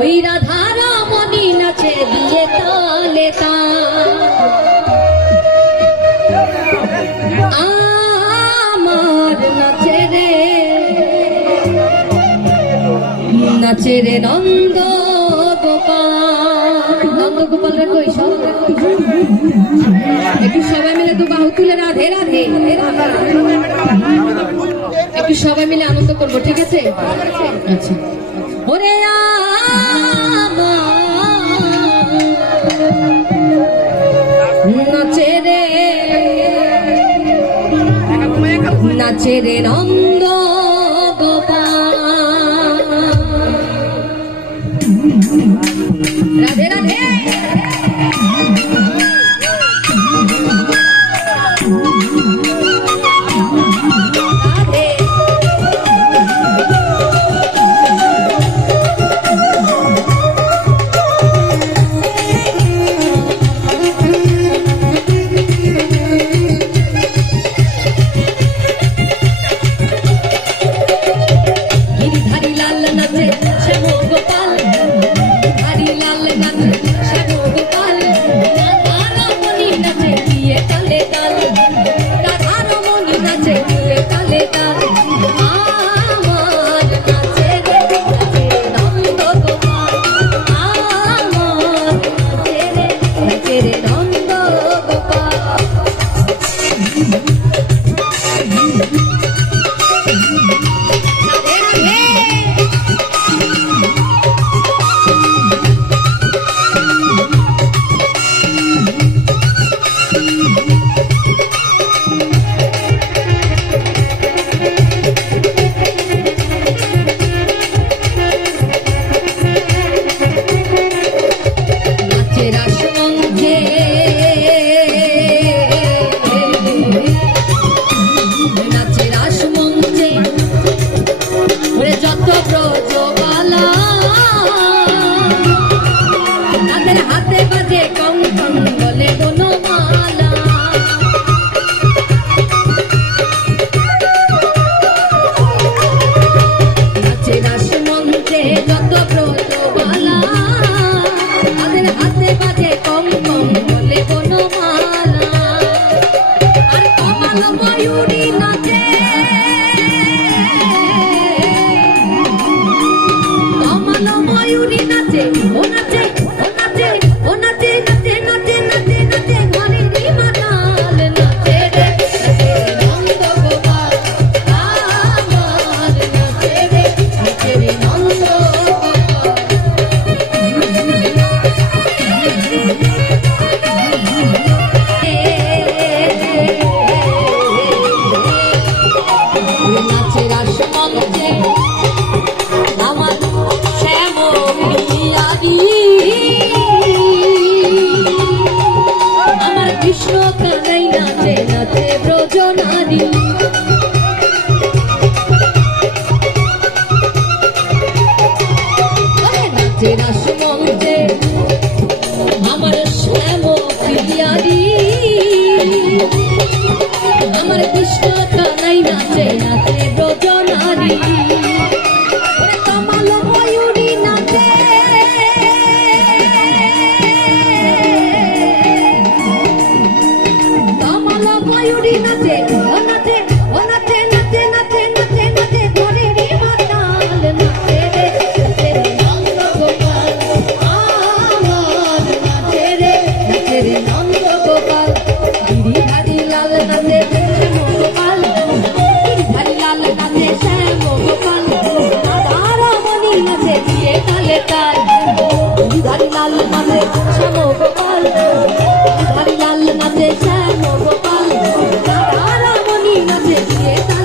ওই রাধারমণি নাচে দিয়ে তালে আমার নাচে রে নন্দ গোপাল রে কই সব একটু সবাই মিলে দু বাহু তুলে রাধে রাধে একটু সবাই মিলে আনন্দ করবো, ঠিক আছে? আচ্ছা, ওরে নাচে রে নন্দ গোপাল, রাধে রাধে। আমার কৃষ্ণ কানাই নাচে নাচে ব্রজনারী, কমল ময়ূরী নাচে, কমল ময়ূরী নাচে, নাচে ও নাচে নাচে নাচে নাচে নাচে ধরে রে মাতাল নাচে রে নন্দ গোপাল, আমার নাচে রে নন্দ গোপাল, গিরিধারী লাল নাচে শ্যাম গোপাল, গিরিধারী লাল নাচে শ্যাম গোপাল, রাধারমণি নাচে দিয়ে তালে তাল, গিরিধারী লাল নাচে শ্যাম গোপাল, গিরিধারী লাল নাচে শ্যাম গোপাল, রাধারমণি নাচে দিয়ে তালে